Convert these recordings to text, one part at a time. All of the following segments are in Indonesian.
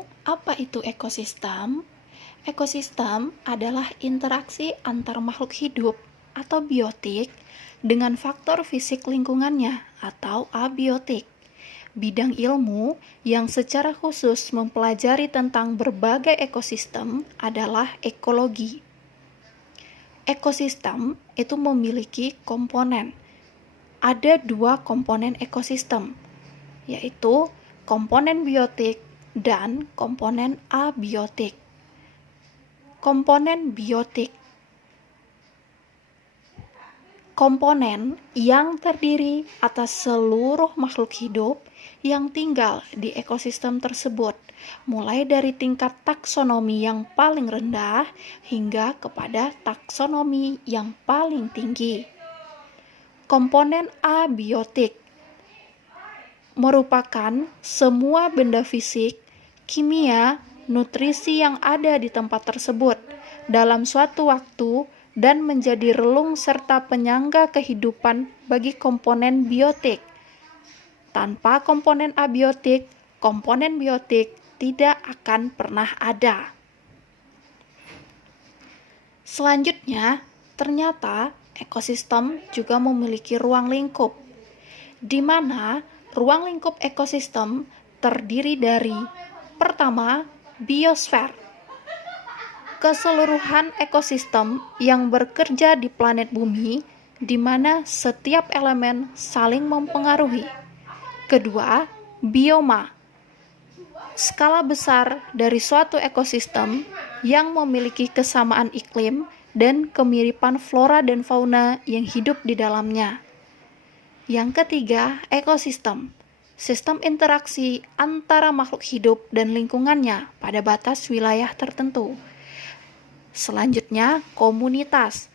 tahu apa itu ekosistem? Ekosistem adalah interaksi antar makhluk hidup atau biotik dengan faktor fisik lingkungannya atau abiotik. Bidang ilmu yang secara khusus mempelajari tentang berbagai ekosistem adalah ekologi. Ekosistem itu memiliki komponen. Ada 2 komponen ekosistem, yaitu komponen biotik dan komponen abiotik. Komponen biotik, komponen yang terdiri atas seluruh makhluk hidup yang tinggal di ekosistem tersebut, mulai dari tingkat taksonomi yang paling rendah hingga kepada taksonomi yang paling tinggi. Komponen abiotik merupakan semua benda fisik, kimia, nutrisi yang ada di tempat tersebut dalam suatu waktu dan menjadi relung serta penyangga kehidupan bagi komponen biotik. Tanpa komponen abiotik, komponen biotik tidak akan pernah ada. Selanjutnya, ternyata ekosistem juga memiliki ruang lingkup, di mana ruang lingkup ekosistem terdiri dari pertama, biosfer. Keseluruhan ekosistem yang bekerja di planet bumi di mana setiap elemen saling mempengaruhi. Kedua, bioma. Skala besar dari suatu ekosistem yang memiliki kesamaan iklim dan kemiripan flora dan fauna yang hidup di dalamnya. Yang ketiga, ekosistem. Sistem interaksi antara makhluk hidup dan lingkungannya pada batas wilayah tertentu. Selanjutnya, komunitas.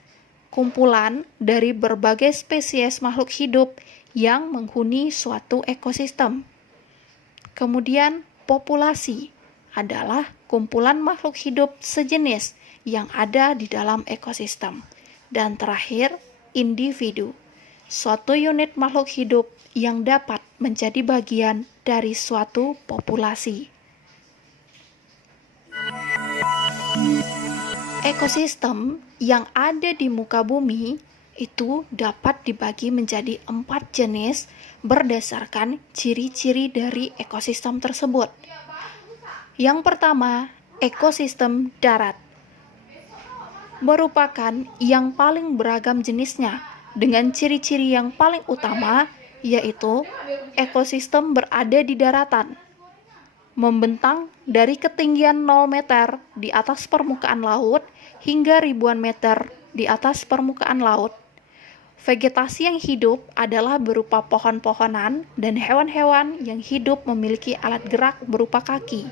Kumpulan dari berbagai spesies makhluk hidup yang menghuni suatu ekosistem. Kemudian, populasi adalah kumpulan makhluk hidup sejenis yang ada di dalam ekosistem. Dan terakhir, individu. Suatu unit makhluk hidup yang dapat menjadi bagian dari suatu populasi. Ekosistem yang ada di muka bumi itu dapat dibagi menjadi 4 jenis berdasarkan ciri-ciri dari ekosistem tersebut. Yang pertama, ekosistem darat. Merupakan yang paling beragam jenisnya, dengan ciri-ciri yang paling utama yaitu ekosistem berada di daratan, membentang dari ketinggian 0 meter di atas permukaan laut hingga ribuan meter di atas permukaan laut. Vegetasi yang hidup adalah berupa pohon-pohonan dan hewan-hewan yang hidup memiliki alat gerak berupa kaki.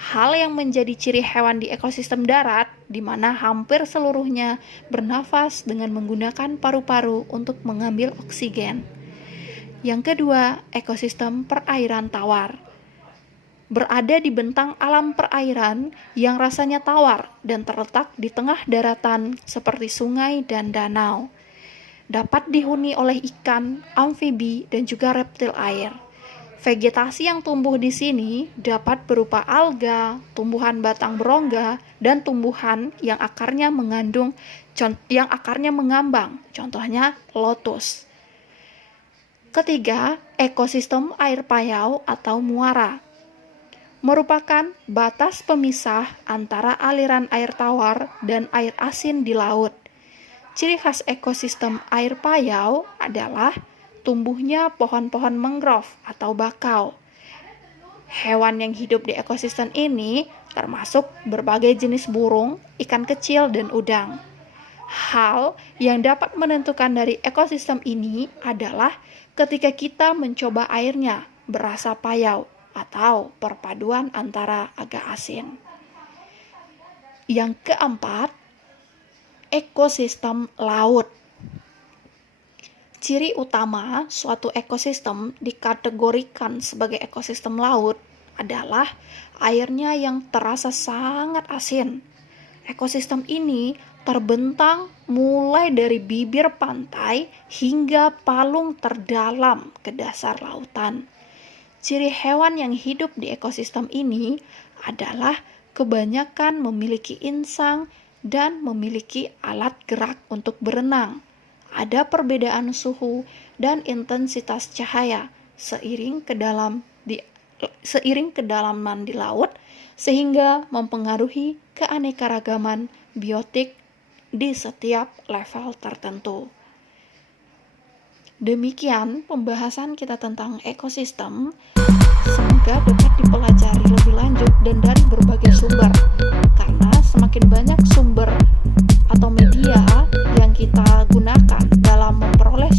Hal yang menjadi ciri hewan di ekosistem darat, di mana hampir seluruhnya bernafas dengan menggunakan paru-paru untuk mengambil oksigen. Yang kedua, ekosistem perairan tawar. Berada di bentang alam perairan yang rasanya tawar dan terletak di tengah daratan seperti sungai dan danau. Dapat dihuni oleh ikan, amfibi, dan juga reptil air. Vegetasi yang tumbuh di sini dapat berupa alga, tumbuhan batang berongga, dan tumbuhan yang akarnya mengambang, contohnya lotus. Ketiga, ekosistem air payau atau muara. Merupakan batas pemisah antara aliran air tawar dan air asin di laut. Ciri khas ekosistem air payau adalah tumbuhnya pohon-pohon mangrove atau bakau. Hewan yang hidup di ekosistem ini termasuk berbagai jenis burung, ikan kecil, dan udang. Hal yang dapat menentukan dari ekosistem ini adalah ketika kita mencoba airnya berasa payau atau perpaduan antara agak asin. Yang keempat, ekosistem laut. Ciri utama suatu ekosistem dikategorikan sebagai ekosistem laut adalah airnya yang terasa sangat asin. Ekosistem ini terbentang mulai dari bibir pantai hingga palung terdalam ke dasar lautan. Ciri hewan yang hidup di ekosistem ini adalah kebanyakan memiliki insang dan memiliki alat gerak untuk berenang. Ada perbedaan suhu dan intensitas cahaya seiring kedalaman di laut, sehingga mempengaruhi keanekaragaman biotik di setiap level tertentu. Demikian pembahasan kita tentang ekosistem. Semoga dapat dipelajari lebih lanjut dan dari berbagai sumber, karena semakin banyak sumber atau media yang kita gunakan dalam memperoleh